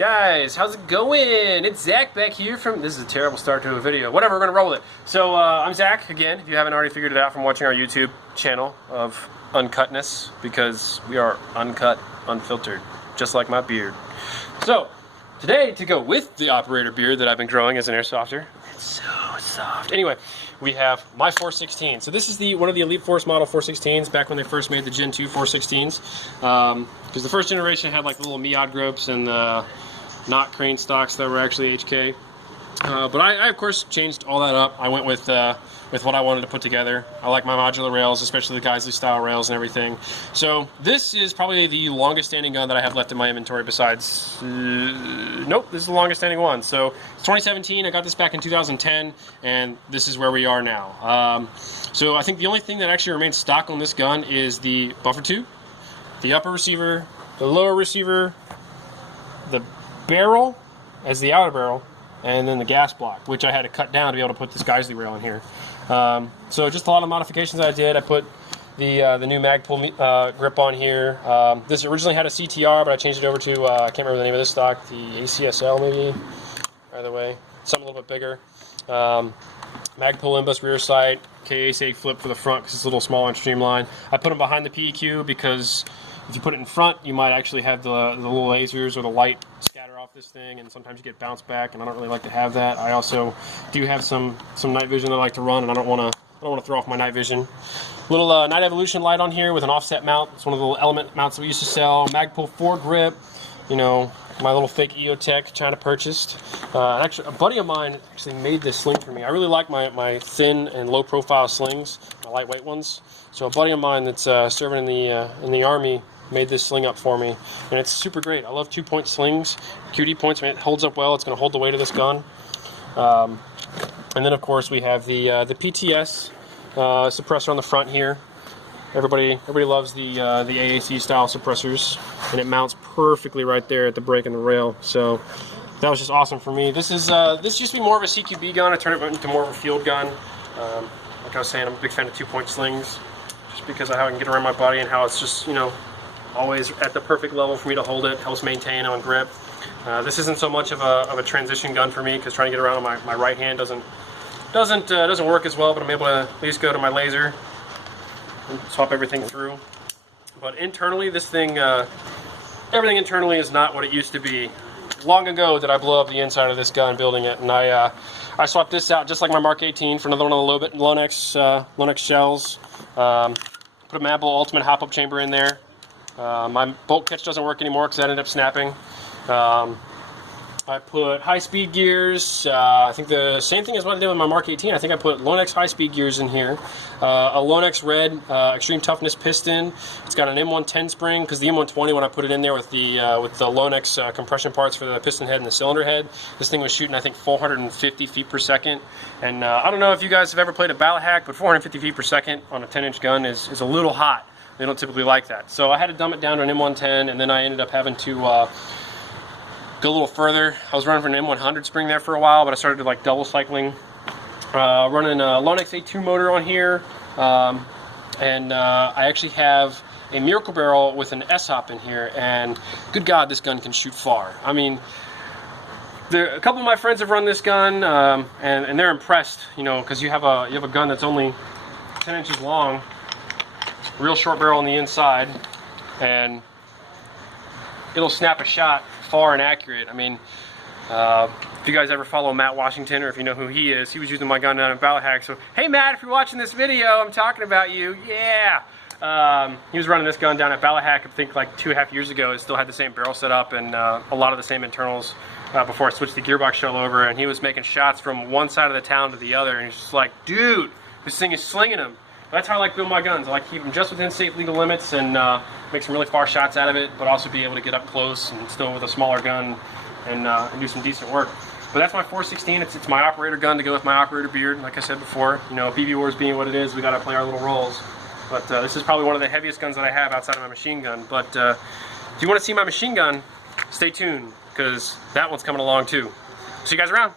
Guys, how's it going? It's Zach back here from, this is a terrible start to a video. Whatever, we're gonna roll with it. So, I'm Zach, again, if you haven't already figured it out from watching our YouTube channel of uncutness, because we are uncut, unfiltered, just like my beard. So, today, to go with the operator beard that I've been growing as an airsofter, it's so soft. Anyway, we have my 416. So this is one of the Elite Force model 416s, back when they first made the Gen 2 416s. Because the first generation had like the little Miad groups and the not crane stocks that were actually HK. But I of course changed all that up. I went with what I wanted to put together. I like my modular rails, especially the Geissele style rails and everything. So this is probably the longest standing gun that I have left in my inventory besides, nope, this is the longest standing one. So it's 2017, I got this back in 2010, and this is where we are now. So I think the only thing that actually remains stock on this gun is the buffer tube, the upper receiver, the lower receiver, the barrel as the outer barrel, and then the gas block, which I had to cut down to be able to put this Geissele rail in here. So just a lot of modifications I did. I put the new Magpul grip on here. This originally had a CTR, but I changed it over to, I can't remember the name of this stock, the ACSL maybe? Either way, something a little bit bigger. Magpul Imbus rear sight, KA8 flip for the front because it's a little smaller and streamlined. I put them behind the PEQ because if you put it in front, you might actually have the little lasers or the light scatter off this thing, and sometimes you get bounce back, and I don't really like to have that. I also do have some night vision that I like to run, and I don't want to throw off my night vision. Little Night Evolution light on here with an offset mount. It's one of the little element mounts that we used to sell. Magpul 4 grip, you know, my little fake EOTech China purchased. Actually, a buddy of mine actually made this sling for me. I really like my thin and low profile slings, my lightweight ones. So a buddy of mine that's serving in the Army made this sling up for me, and it's super great. I love 2-point slings, QD points. Man, it holds up well. It's going to hold the weight of this gun. And then of course we have the PTS suppressor on the front here. Everybody loves the AAC style suppressors, and it mounts perfectly right there at the brake and the rail. So that was just awesome for me. This used to be more of a CQB gun. I turned it into more of a field gun. Like I was saying, I'm a big fan of 2-point slings, just because of how I can get around my body and how it's just, you know, always at the perfect level for me to hold it. Helps maintain on grip. This isn't so much of a transition gun for me, because trying to get around on my right hand doesn't work as well. But I'm able to at least go to my laser and swap everything through. But internally, this thing, everything internally is not what it used to be. Long ago did I blow up the inside of this gun building it, and I swapped this out just like my Mark 18 for another one of the Lonex shells. Put a Magpul Ultimate hop-up chamber in there. My bolt catch doesn't work anymore because I ended up snapping. I put high-speed gears. I think the same thing as what I did with my Mark 18. I think I put Lonex high-speed gears in here. A Lonex red extreme toughness piston. It's got an M110 spring, because the M120, when I put it in there with the Lonex compression parts for the piston head and the cylinder head, this thing was shooting, I think, 450 feet per second. And I don't know if you guys have ever played a ballot hack, but 450 feet per second on a 10-inch gun is a little hot. They don't typically like that. So I had to dump it down to an M110, and then I ended up having to go a little further. I was running for an M100 spring there for a while, but I started like double cycling. Running a Lonex A2 motor on here, and I actually have a Miracle Barrel with an S-hop in here, and good God, this gun can shoot far. I mean, a couple of my friends have run this gun, and they're impressed, you know, because you have a gun that's only 10 inches long, real short barrel on the inside, and it'll snap a shot far and accurate. I mean, if you guys ever follow Matt Washington, or if you know who he is, he was using my gun down at Ballot Hack. So, hey Matt, if you're watching this video, I'm talking about you. Yeah. He was running this gun down at Ballot Hack, I think like 2.5 years ago. It still had the same barrel set up and a lot of the same internals before I switched the gearbox shell over. And he was making shots from one side of the town to the other, and he's just like, dude, this thing is slinging them. That's how I like build my guns. I like to keep them just within safe legal limits and make some really far shots out of it, but also be able to get up close and still with a smaller gun and do some decent work. But that's my 416. It's my operator gun to go with my operator beard. Like I said before, you know, BB Wars being what it is, we got to play our little roles. But this is probably one of the heaviest guns that I have outside of my machine gun. But if you want to see my machine gun, stay tuned, because that one's coming along too. See you guys around.